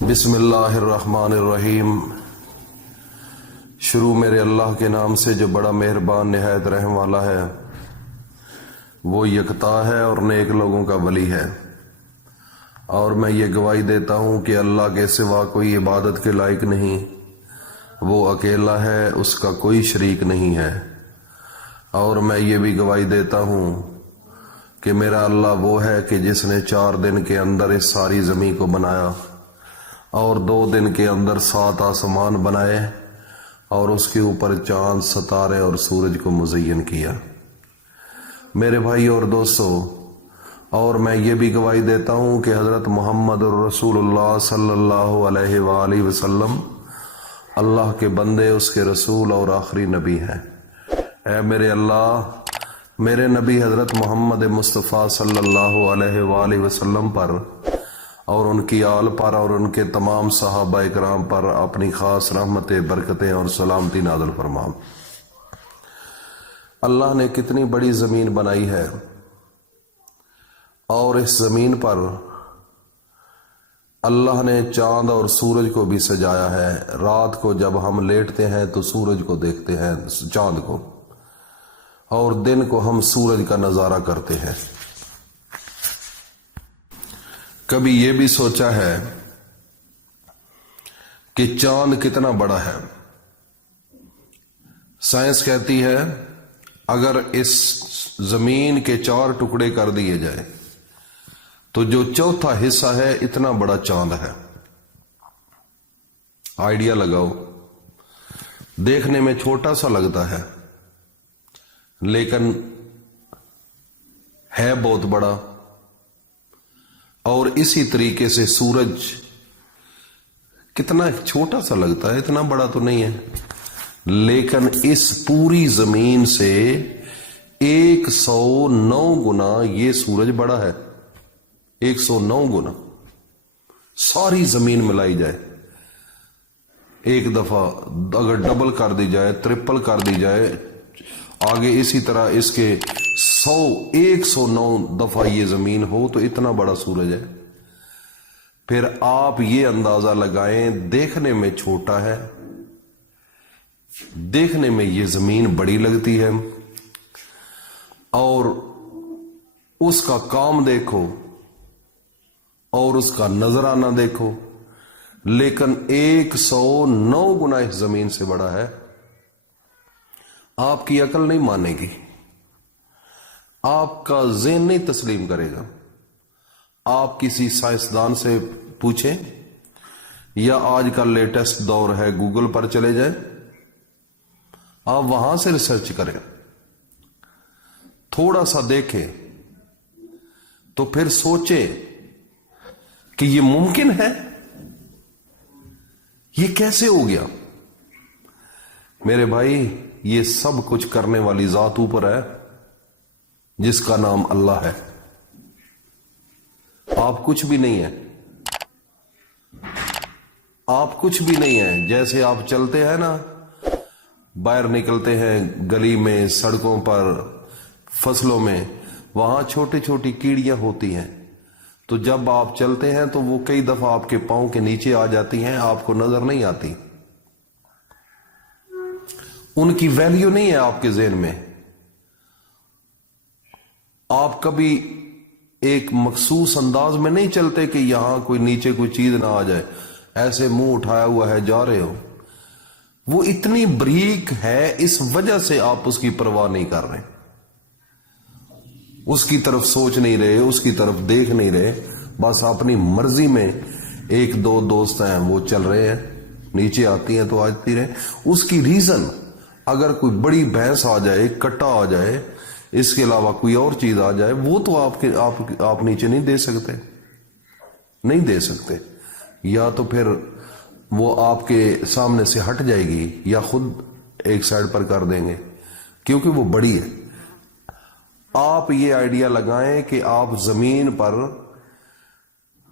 بسم اللہ الرحمن الرحیم۔ شروع میرے اللہ کے نام سے جو بڑا مہربان نہایت رحم والا ہے، وہ یکتا ہے اور نیک لوگوں کا ولی ہے۔ اور میں یہ گواہی دیتا ہوں کہ اللہ کے سوا کوئی عبادت کے لائق نہیں، وہ اکیلا ہے، اس کا کوئی شریک نہیں ہے۔ اور میں یہ بھی گواہی دیتا ہوں کہ میرا اللہ وہ ہے کہ جس نے 4 دن کے اندر اس ساری زمین کو بنایا اور 2 دن کے اندر 7 آسمان بنائے اور اس کے اوپر چاند، ستارے اور سورج کو مزین کیا۔ میرے بھائی اور دوستو، اور میں یہ بھی گواہی دیتا ہوں کہ حضرت محمد رسول اللہ صلی اللہ علیہ وآلہ وسلم اللہ کے بندے، اس کے رسول اور آخری نبی ہیں۔ اے میرے اللہ، میرے نبی حضرت محمد مصطفیٰ صلی اللہ علیہ وآلہ وسلم پر اور ان کی آل پر اور ان کے تمام صحابہ اکرام پر اپنی خاص رحمتیں، برکتیں اور سلامتی نازل فرما۔ اللہ نے کتنی بڑی زمین بنائی ہے، اور اس زمین پر اللہ نے چاند اور سورج کو بھی سجایا ہے۔ رات کو جب ہم لیٹتے ہیں تو سورج کو دیکھتے ہیں، چاند کو، اور دن کو ہم سورج کا نظارہ کرتے ہیں۔ کبھی یہ بھی سوچا ہے کہ چاند کتنا بڑا ہے؟ سائنس کہتی ہے اگر اس زمین کے 4 ٹکڑے کر دیے جائے تو جو چوتھا حصہ ہے اتنا بڑا چاند ہے۔ آئیڈیا لگاؤ، دیکھنے میں چھوٹا سا لگتا ہے لیکن ہے بہت بڑا۔ اور اسی طریقے سے سورج کتنا چھوٹا سا لگتا ہے، اتنا بڑا تو نہیں ہے، لیکن اس پوری زمین سے 109 گنا یہ سورج بڑا ہے۔ 109 گنا ساری زمین ملائی جائے، ایک دفعہ اگر ڈبل کر دی جائے، ٹرپل کر دی جائے، آگے اسی طرح اس کے 109 دفعہ یہ زمین ہو تو اتنا بڑا سورج ہے۔ پھر آپ یہ اندازہ لگائیں، دیکھنے میں چھوٹا ہے، دیکھنے میں یہ زمین بڑی لگتی ہے، اور اس کا کام دیکھو اور اس کا نظرانہ دیکھو، لیکن 109 گنا اس زمین سے بڑا ہے۔ آپ کی عقل نہیں مانے گی، آپ کا ذہن نہیں تسلیم کرے گا۔ آپ کسی سائنسدان سے پوچھیں، یا آج کا لیٹسٹ دور ہے گوگل پر چلے جائیں، آپ وہاں سے ریسرچ کریں، تھوڑا سا دیکھیں تو پھر سوچیں کہ یہ ممکن ہے، یہ کیسے ہو گیا؟ میرے بھائی، یہ سب کچھ کرنے والی ذات اوپر ہے جس کا نام اللہ ہے۔ آپ کچھ بھی نہیں ہیں، آپ کچھ بھی نہیں ہیں۔ جیسے آپ چلتے ہیں نا، باہر نکلتے ہیں گلی میں، سڑکوں پر، فصلوں میں، وہاں چھوٹی چھوٹی کیڑیاں ہوتی ہیں، تو جب آپ چلتے ہیں تو وہ کئی دفعہ آپ کے پاؤں کے نیچے آ جاتی ہیں، آپ کو نظر نہیں آتی، ان کی ویلیو نہیں ہے آپ کے ذہن میں۔ آپ کبھی ایک مخصوص انداز میں نہیں چلتے کہ یہاں کوئی نیچے کوئی چیز نہ آ جائے، ایسے منہ اٹھایا ہوا ہے جا رہے ہو، وہ اتنی بریک ہے، اس وجہ سے آپ اس کی پرواہ نہیں کر رہے، اس کی طرف سوچ نہیں رہے، اس کی طرف دیکھ نہیں رہے، بس اپنی مرضی میں 1-2 دوست ہیں وہ چل رہے ہیں، نیچے آتی ہیں تو آتی رہے۔ اس کی ریزن، اگر کوئی بڑی بھینس آ جائے، کٹا آ جائے، اس کے علاوہ کوئی اور چیز آ جائے، وہ تو آپ نیچے نہیں دے سکتے، نہیں دے سکتے، یا تو پھر وہ آپ کے سامنے سے ہٹ جائے گی یا خود ایک سائڈ پر کر دیں گے، کیونکہ وہ بڑی ہے۔ آپ یہ آئیڈیا لگائیں کہ آپ زمین پر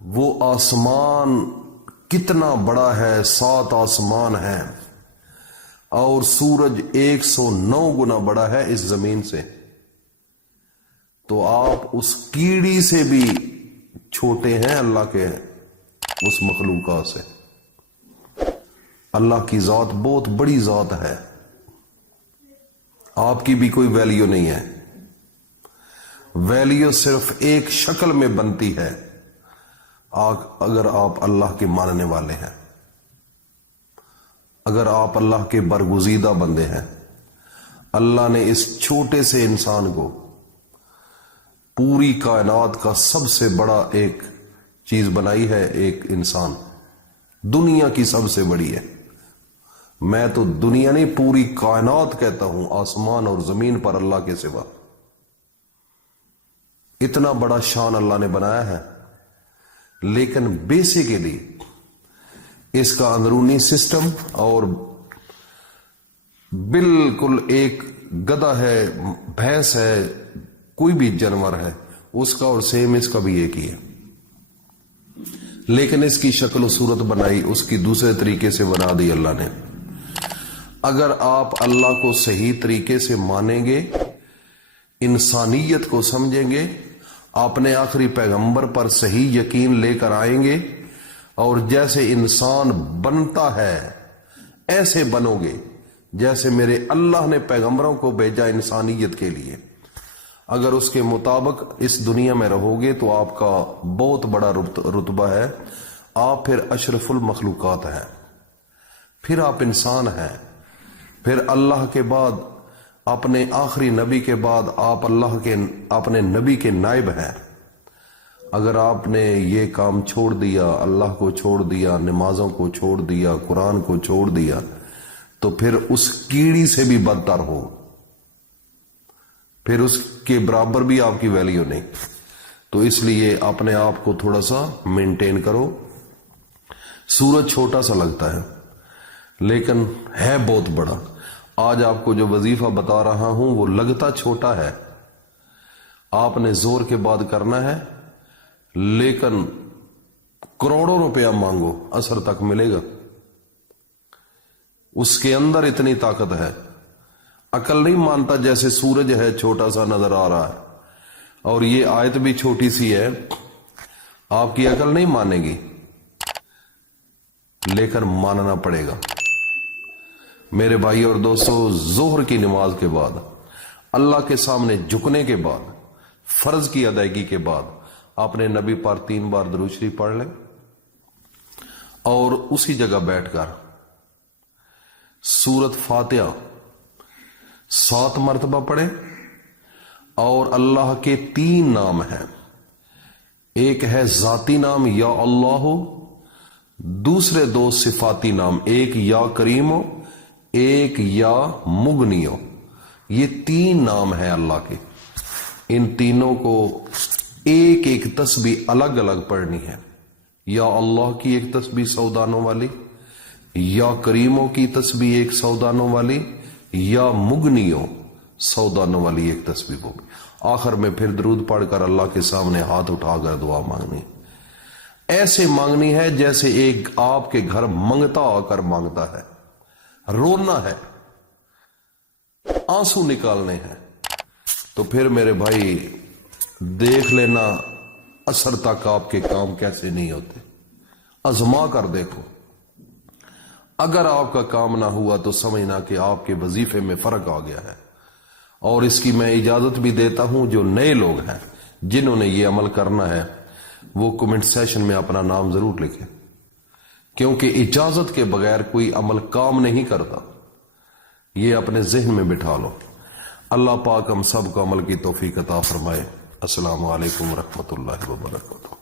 وہ آسمان کتنا بڑا ہے، 7 آسمان ہیں، اور سورج 109 گنا بڑا ہے اس زمین سے، تو آپ اس کیڑی سے بھی چھوٹے ہیں اللہ کے اس مخلوقات سے۔ اللہ کی ذات بہت بڑی ذات ہے، آپ کی بھی کوئی ویلیو نہیں ہے۔ ویلیو صرف ایک شکل میں بنتی ہے اگر آپ اللہ کے ماننے والے ہیں، اگر آپ اللہ کے برگزیدہ بندے ہیں۔ اللہ نے اس چھوٹے سے انسان کو پوری کائنات کا سب سے بڑا ایک چیز بنائی ہے، ایک انسان دنیا کی سب سے بڑی ہے۔ میں تو دنیا نہیں پوری کائنات کہتا ہوں، آسمان اور زمین پر اللہ کے سوا اتنا بڑا شان اللہ نے بنایا ہے۔ لیکن بیسیکلی اس کا اندرونی سسٹم اور بالکل ایک گدھا ہے، بھینس ہے، کوئی بھی جانور ہے اس کا اور سیم اس کا بھی ایک ہی ہے، لیکن اس کی شکل و صورت بنائی اس کی دوسرے طریقے سے بنا دی اللہ نے۔ اگر آپ اللہ کو صحیح طریقے سے مانیں گے، انسانیت کو سمجھیں گے، اپنے آخری پیغمبر پر صحیح یقین لے کر آئیں گے اور جیسے انسان بنتا ہے ایسے بنو گے جیسے میرے اللہ نے پیغمبروں کو بھیجا انسانیت کے لیے، اگر اس کے مطابق اس دنیا میں رہو گے تو آپ کا بہت بڑا رتبہ ہے، آپ پھر اشرف المخلوقات ہیں، پھر آپ انسان ہیں، پھر اللہ کے بعد اپنے آخری نبی کے بعد آپ اللہ کے اپنے نبی کے نائب ہیں۔ اگر آپ نے یہ کام چھوڑ دیا، اللہ کو چھوڑ دیا، نمازوں کو چھوڑ دیا، قرآن کو چھوڑ دیا، تو پھر اس کیڑی سے بھی بدتر ہو، پھر اس کے برابر بھی آپ کی ویلیو نہیں۔ تو اس لیے اپنے آپ کو تھوڑا سا مینٹین کرو۔ سورج چھوٹا سا لگتا ہے لیکن ہے بہت بڑا۔ آج آپ کو جو وظیفہ بتا رہا ہوں وہ لگتا چھوٹا ہے، آپ نے زور کے بعد کرنا ہے، لیکن کروڑوں روپیہ مانگو اثر تک ملے گا۔ اس کے اندر اتنی طاقت ہے، عقل نہیں مانتا، جیسے سورج ہے چھوٹا سا نظر آ رہا ہے، اور یہ آیت بھی چھوٹی سی ہے، آپ کی عقل نہیں مانے گی، لیکن ماننا پڑے گا۔ میرے بھائی اور دوستو، ظہر کی نماز کے بعد، اللہ کے سامنے جھکنے کے بعد، فرض کی ادائیگی کے بعد اپنے نبی پر 3 بار درود شریف پڑھ لیں اور اسی جگہ بیٹھ کر سورت فاتحہ 7 مرتبہ پڑھیں، اور اللہ کے 3 نام ہیں، ایک ہے ذاتی نام یا اللہ، دوسرے 2 صفاتی نام، ایک یا کریمو، ایک یا مغنیو۔ یہ 3 نام ہیں اللہ کے، ان تینوں کو ایک ایک تسبیح الگ الگ پڑھنی ہے۔ یا اللہ کی ایک تسبیح 100 دانوں والی، یا کریموں کی تسبیح ایک 100 دانوں والی، یا مغنیوں 100 دانوں والی ایک تسبیح ہوگی۔ آخر میں پھر درود پڑھ کر اللہ کے سامنے ہاتھ اٹھا کر دعا مانگنی، ایسے مانگنی ہے جیسے ایک آپ کے گھر منگتا آ کر مانگتا ہے، رونا ہے، آنسو نکالنے ہیں۔ تو پھر میرے بھائی دیکھ لینا اثر تک آپ کے کام کیسے نہیں ہوتے، آزما کر دیکھو۔ اگر آپ کا کام نہ ہوا تو سمجھنا کہ آپ کے وظیفے میں فرق آ گیا ہے۔ اور اس کی میں اجازت بھی دیتا ہوں، جو نئے لوگ ہیں جنہوں نے یہ عمل کرنا ہے وہ کمنٹ سیشن میں اپنا نام ضرور لکھیں، کیونکہ اجازت کے بغیر کوئی عمل کام نہیں کرتا، یہ اپنے ذہن میں بٹھا لو۔ اللہ پاک ہم سب کو عمل کی توفیق عطا فرمائے۔ السلام علیکم ورحمۃ اللہ وبرکاتہ۔